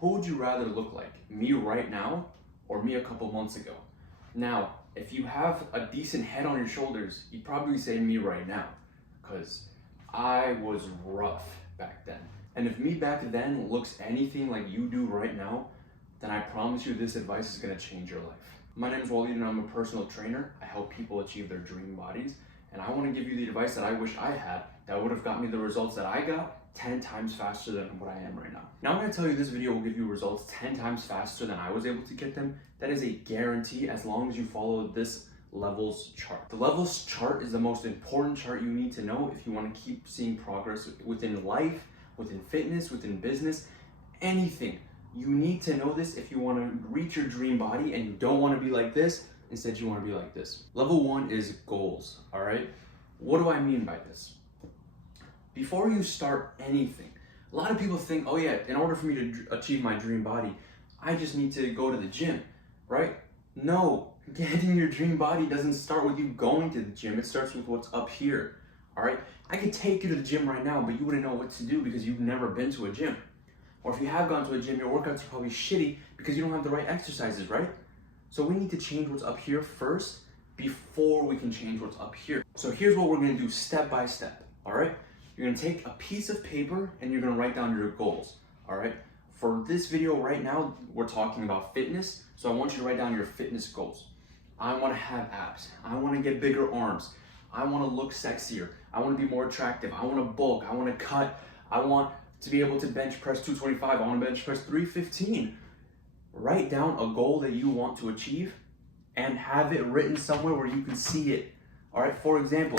Who would you rather look like? Me right now or me a couple months ago? Now, if you have a decent head on your shoulders, you'd probably say me right now, because I was rough back then. And if me back then looks anything like you do right now, then I promise you this advice is gonna change your life. My name is Waleed and I'm a personal trainer. I help people achieve their dream bodies. And I wanna give you the advice that I wish I had that would have got me the results that I got 10 times faster than what I am right now. Now I'm gonna tell you this video will give you results 10 times faster than I was able to get them. That is a guarantee as long as you follow this levels chart. The levels chart is the most important chart you need to know if you wanna keep seeing progress within life, within fitness, within business, anything. You need to know this if you wanna reach your dream body and you don't wanna be like this, instead you wanna be like this. Level 1 is goals, all right? What do I mean by this? Before you start anything, a lot of people think, oh yeah, in order for me to achieve my dream body, I just need to go to the gym, right? No, getting your dream body doesn't start with you going to the gym. It starts with what's up here, all right? I could take you to the gym right now, but you wouldn't know what to do because you've never been to a gym. Or if you have gone to a gym, your workouts are probably shitty because you don't have the right exercises, right? So we need to change what's up here first before we can change what's up here. So here's what we're gonna do step by step, all right? You're gonna take a piece of paper and you're gonna write down your goals, all right? For this video right now, we're talking about fitness, so I want you to write down your fitness goals. I wanna have abs, I wanna get bigger arms, I wanna look sexier, I wanna be more attractive, I wanna bulk, I wanna cut, I want to be able to bench press 225, I wanna bench press 315. Write down a goal that you want to achieve and have it written somewhere where you can see it, all right? For example,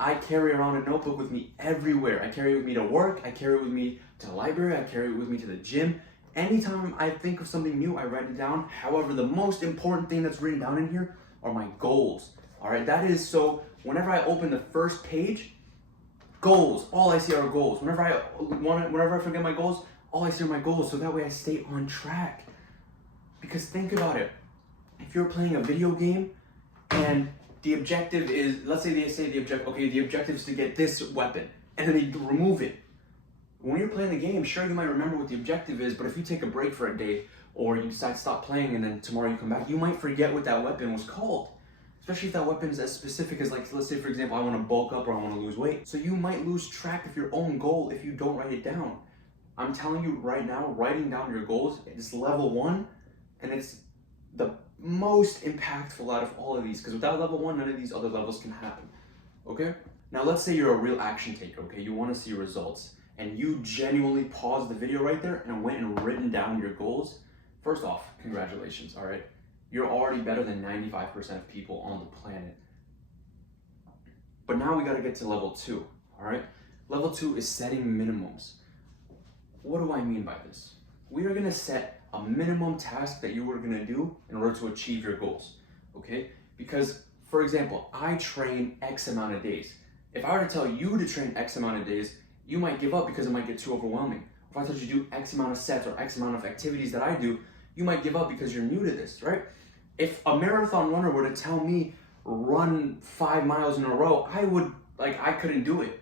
I carry around a notebook with me everywhere. I carry it with me to work, I carry it with me to the library, I carry it with me to the gym. Anytime I think of something new, I write it down. However, the most important thing that's written down in here are my goals. All right, that is so whenever I open the first page, goals, all I see are goals. Whenever I forget my goals, all I see are my goals. So that way I stay on track. Because think about it. If you're playing a video game and the objective is, let's say they say the objective is to get this weapon, and then they remove it. When you're playing the game, sure, you might remember what the objective is, but if you take a break for a day, or you decide to stop playing and then tomorrow you come back, you might forget what that weapon was called. Especially if that weapon is as specific as, like, let's say for example, I want to bulk up or I want to lose weight. So you might lose track of your own goal if you don't write it down. I'm telling you right now, writing down your goals is level 1, and it's the most impactful out of all of these, because without level 1, none of these other levels can happen, okay? Now let's say you're a real action taker, okay? You want to see results, and you genuinely paused the video right there and went and written down your goals. First off, congratulations, all right? You're already better than 95% of people on the planet. But now we got to get to level 2, all right? Level 2 is setting minimums. What do I mean by this? We are going to set a minimum task that you are going to do in order to achieve your goals, okay? Because, for example, I train X amount of days. If I were to tell you to train X amount of days, you might give up because it might get too overwhelming. If I told you to do X amount of sets or X amount of activities that I do, you might give up because you're new to this, right? If a marathon runner were to tell me run 5 miles in a row, I couldn't do it,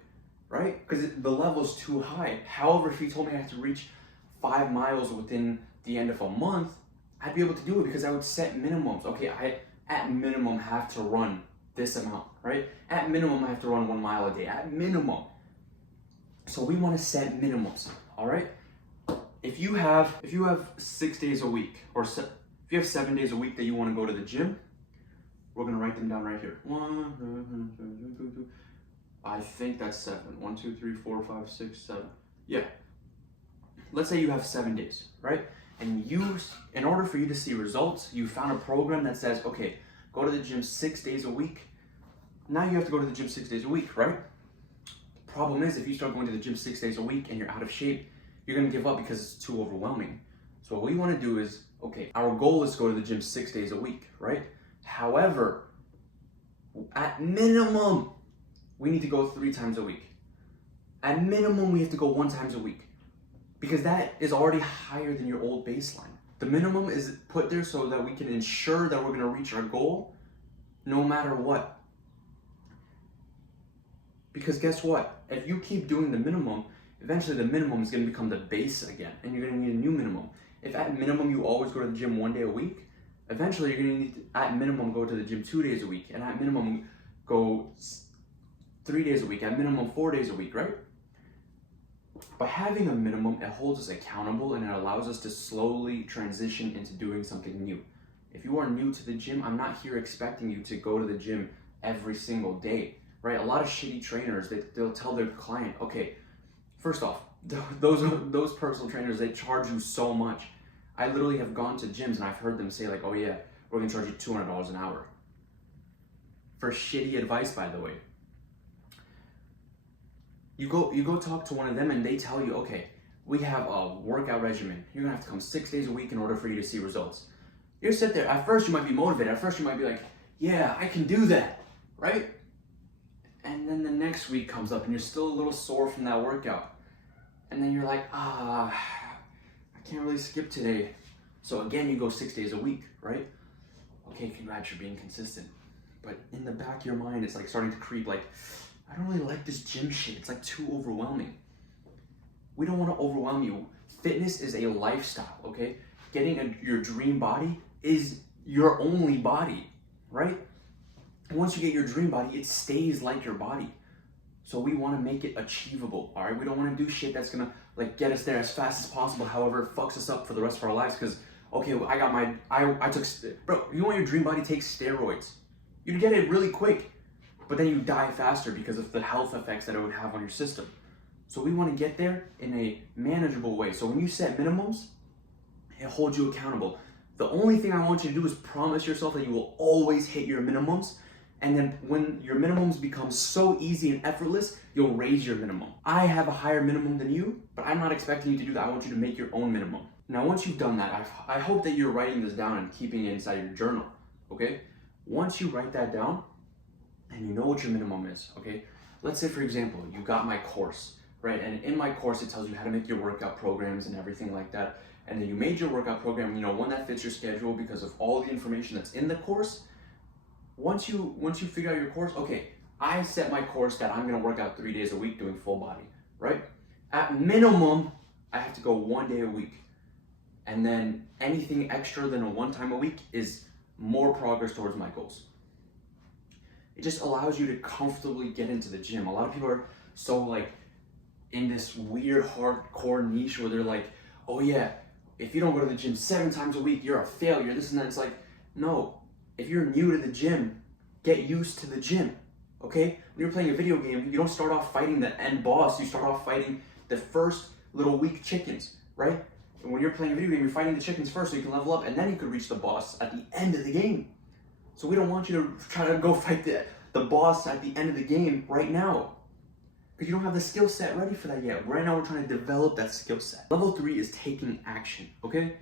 right? Because the level's too high. However, if he told me I had to reach 5 miles within the end of a month, I'd be able to do it because I would set minimums. Okay, I at minimum have to run this amount, right? At minimum, I have to run 1 mile a day, at minimum. So we want to set minimums, all right? If you have 6 days a week, or if you have 7 days a week that you want to go to the gym, we're gonna write them down right here. 1, 2, 3, I think that's 7. 1, 2, 3, 4, 5, 6, 7. Yeah. Let's say you have 7 days, right? And in order for you to see results, you found a program that says, okay, go to the gym 6 days a week. Now you have to go to the gym 6 days a week, right? The problem is, if you start going to the gym 6 days a week and you're out of shape, you're gonna give up because it's too overwhelming. So what we wanna do is, okay, our goal is to go to the gym 6 days a week, right? However, at minimum, we need to go 3 times a week. At minimum, we have to go 1 time a week, because that is already higher than your old baseline. The minimum is put there so that we can ensure that we're gonna reach our goal no matter what. Because guess what? If you keep doing the minimum, eventually the minimum is gonna become the base again, and you're gonna need a new minimum. at minimum you always go to the gym 1 day a week, eventually you're gonna need to, at minimum, go to the gym 2 days a week, and at minimum go 3 days a week, at minimum 4 days a week, right? By having a minimum, it holds us accountable and it allows us to slowly transition into doing something new. If you are new to the gym, I'm not here expecting you to go to the gym every single day, right? A lot of shitty trainers, they'll tell their client, okay, first off, those personal trainers, they charge you so much. I literally have gone to gyms and I've heard them say like, oh yeah, we're gonna charge you $200 an hour. For shitty advice, by the way. You go talk to one of them and they tell you, okay, we have a workout regimen. You're gonna have to come 6 days a week in order for you to see results. You sit there, at first you might be motivated, at first you might be like, yeah, I can do that, right? And then the next week comes up and you're still a little sore from that workout. And then you're like, I can't really skip today. So again, you go 6 days a week, right? Okay, congrats, you're being consistent. But in the back of your mind, it's like starting to creep like, I don't really like this gym shit. It's like too overwhelming. We don't want to overwhelm you. Fitness is a lifestyle, okay? Getting your dream body is your only body, right? And once you get your dream body, it stays like your body. So we want to make it achievable, all right? We don't want to do shit that's gonna like get us there as fast as possible. However, it fucks us up for the rest of our lives because, okay, well, I took, bro, you want your dream body, take steroids. You get it really quick, but then you die faster because of the health effects that it would have on your system. So we want to get there in a manageable way. So when you set minimums, it holds you accountable. The only thing I want you to do is promise yourself that you will always hit your minimums. And then when your minimums become so easy and effortless, you'll raise your minimum. I have a higher minimum than you, but I'm not expecting you to do that. I want you to make your own minimum. Now, once you've done that, I hope that you're writing this down and keeping it inside your journal, okay? Once you write that down and you know what your minimum is, okay? Let's say, for example, you got my course, right? And in my course, it tells you how to make your workout programs and everything like that. And then you made your workout program, you know, one that fits your schedule because of all the information that's in the course. Once you figure out your course, okay, I set my course that I'm gonna work out 3 days a week doing full body, right? At minimum, I have to go 1 day a week. And then anything extra than a 1 time a week is more progress towards my goals. It just allows you to comfortably get into the gym. A lot of people are so like in this weird hardcore niche where they're like, oh yeah, if you don't go to the gym 7 times a week, you're a failure, this and that. It's like, no, if you're new to the gym, get used to the gym, okay? When you're playing a video game, you don't start off fighting the end boss, you start off fighting the first little weak chickens, right? And when you're playing a video game, you're fighting the chickens first so you can level up, and then you can reach the boss at the end of the game. So we don't want you to try to go fight the boss at the end of the game right now, because you don't have the skill set ready for that yet. Right now, we're trying to develop that skill set. Level 3 is taking action, okay?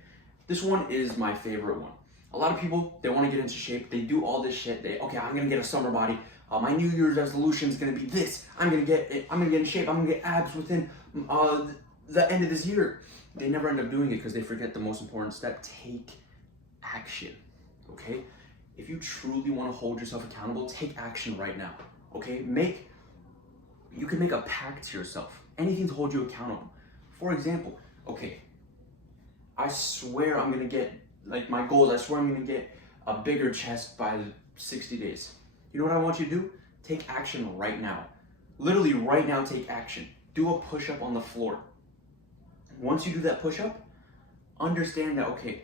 This one is my favorite one. A lot of people, they want to get into shape. They do all this shit. Okay, I'm going to get a summer body. My New Year's resolution is going to be this. I'm going to get in shape. I'm going to get abs within the end of this year. They never end up doing it because they forget the most important step. Take action, okay? If you truly want to hold yourself accountable, take action right now, okay? You can make a pact to yourself. Anything to hold you accountable. For example, okay, I swear I'm going to get, like my goals, I swear I'm going to get a bigger chest by 60 days. You know what I want you to do? Take action right now. Literally right now, take action. Do a push-up on the floor. Once you do that push-up, understand that, okay,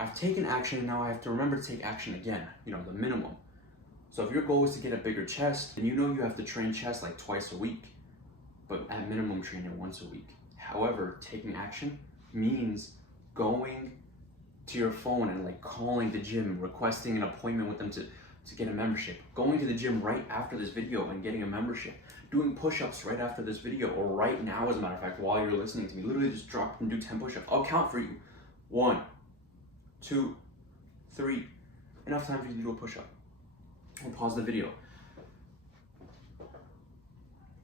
I've taken action and now I have to remember to take action again, you know, the minimum. So if your goal is to get a bigger chest, then you know you have to train chest like twice a week, but at minimum train it once a week. However, taking action means going to your phone and like calling the gym, requesting an appointment with them to get a membership, going to the gym right after this video and getting a membership, doing push-ups right after this video, or right now, as a matter of fact, while you're listening to me, literally just drop and do 10 push-ups. I'll count for you. 1, 2, 3. Enough time for you to do a push-up. We'll pause the video.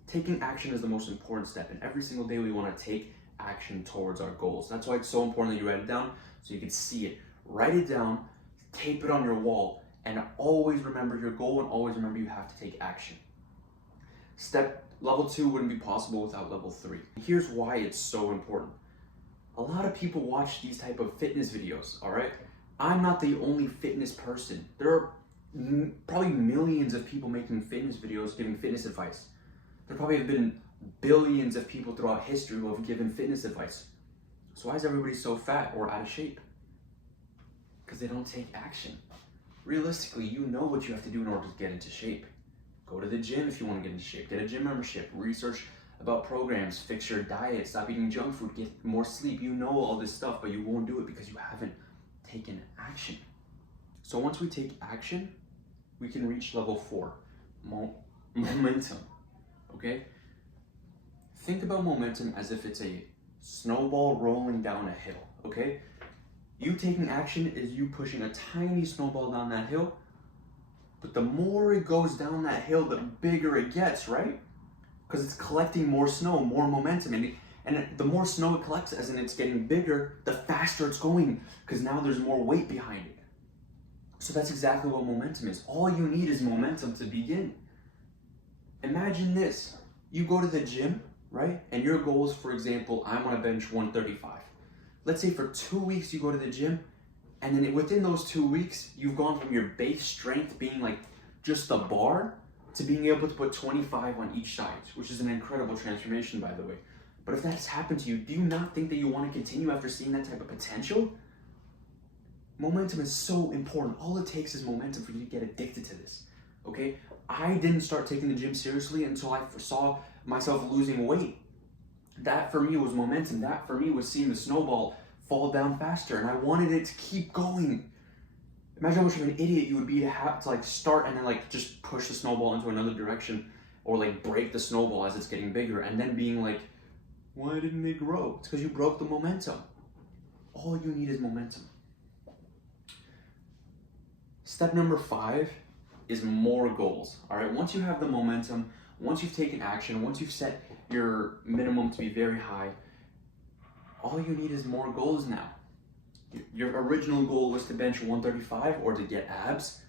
Taking action is the most important step, and every single day we want to take action towards our goals. That's why it's so important that you write it down so you can see it. Write it down, tape it on your wall, and always remember your goal and always remember you have to take action. Level 2 wouldn't be possible without level 3. Here's why it's so important. A lot of people watch these type of fitness videos, all right? I'm not the only fitness person. There are probably millions of people making fitness videos, giving fitness advice. There probably have been billions of people throughout history who have given fitness advice. So why is everybody so fat or out of shape? Because they don't take action. Realistically, you know what you have to do in order to get into shape. Go to the gym if you want to get into shape. Get a gym membership. Research about programs. Fix your diet. Stop eating junk food. Get more sleep. You know all this stuff, but you won't do it because you haven't taken action. So once we take action, we can reach level 4, momentum. Okay? Think about momentum as if it's a snowball rolling down a hill. Okay? You taking action is you pushing a tiny snowball down that hill, but the more it goes down that hill, the bigger it gets, right? Because it's collecting more snow, more momentum, and the more snow it collects, as in it's getting bigger, the faster it's going, because now there's more weight behind it. So that's exactly what momentum is. All you need is momentum to begin. Imagine this. You go to the gym, right? And your goal is, for example, I want to bench 135. Let's say for 2 weeks you go to the gym, and then within those 2 weeks, you've gone from your base strength being like just the bar to being able to put 25 on each side, which is an incredible transformation, by the way. But if that's happened to you, do you not think that you want to continue after seeing that type of potential? Momentum is so important. All it takes is momentum for you to get addicted to this, okay? I didn't start taking the gym seriously until I saw myself losing weight. That for me was momentum. That for me was seeing the snowball fall down faster, and I wanted it to keep going. Imagine how much of an idiot you would be to have to like start and then like just push the snowball into another direction, or like break the snowball as it's getting bigger, and then being like, why didn't they grow? It's because you broke the momentum. All you need is momentum. Step number 5 is more goals. All right, once you have the momentum, once you've taken action, once you've set your minimum to be very high, all you need is more goals now. Your original goal was to bench 135 or to get abs.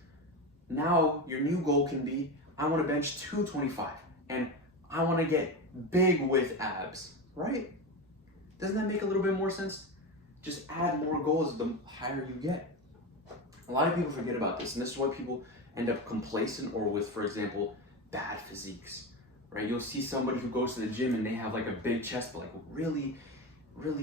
Now your new goal can be, I want to bench 225 and I want to get big with abs, right? Doesn't that make a little bit more sense? Just add more goals the higher you get. A lot of people forget about this, and this is why people end up complacent or with, for example, bad physiques, right? You'll see somebody who goes to the gym and they have like a big chest, but like really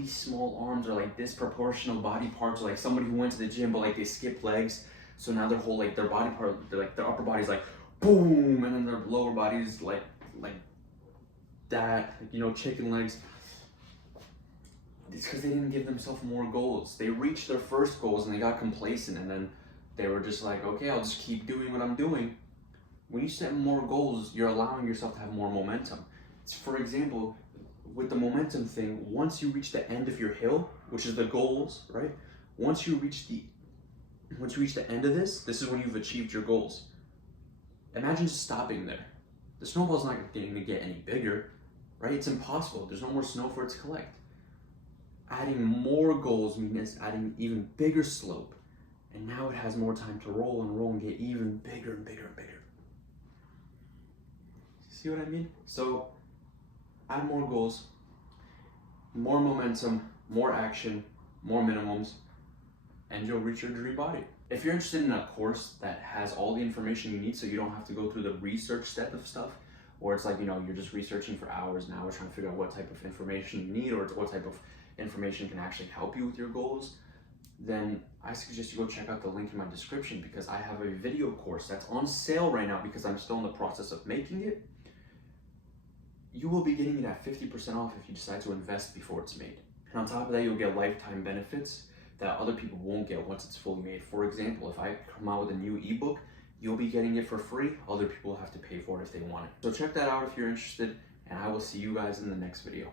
small arms, or like disproportional body parts, or like somebody who went to the gym but like they skipped legs, so now their whole like their body part, their upper body's like boom, and then their lower body's like that, you know, chicken legs. It's because they didn't give themselves more goals. They reached their first goals and they got complacent, and then they were just like, okay, I'll just keep doing what I'm doing. When you set more goals, you're allowing yourself to have more momentum. It's, for example, with the momentum thing, once you reach the end of your hill, which is the goals, right? Once you reach the end of this is when you've achieved your goals. Imagine just stopping there. The snowball's not going to get any bigger, right? It's impossible. There's no more snow for it to collect. Adding more goals means adding even bigger slope. And now it has more time to roll and get even bigger and bigger and bigger. See what I mean? So add more goals, more momentum, more action, more minimums, and you'll reach your dream body. If you're interested in a course that has all the information you need so you don't have to go through the research step of stuff, or it's like, you know, you're just researching for hours and hours trying to figure out what type of information you need or what type of information can actually help you with your goals, then I suggest you go check out the link in my description, because I have a video course that's on sale right now because I'm still in the process of making it. You will be getting it at 50% off if you decide to invest before it's made. And on top of that, you'll get lifetime benefits that other people won't get once it's fully made. For example, if I come out with a new ebook, you'll be getting it for free. Other people will have to pay for it if they want it. So check that out if you're interested, and I will see you guys in the next video.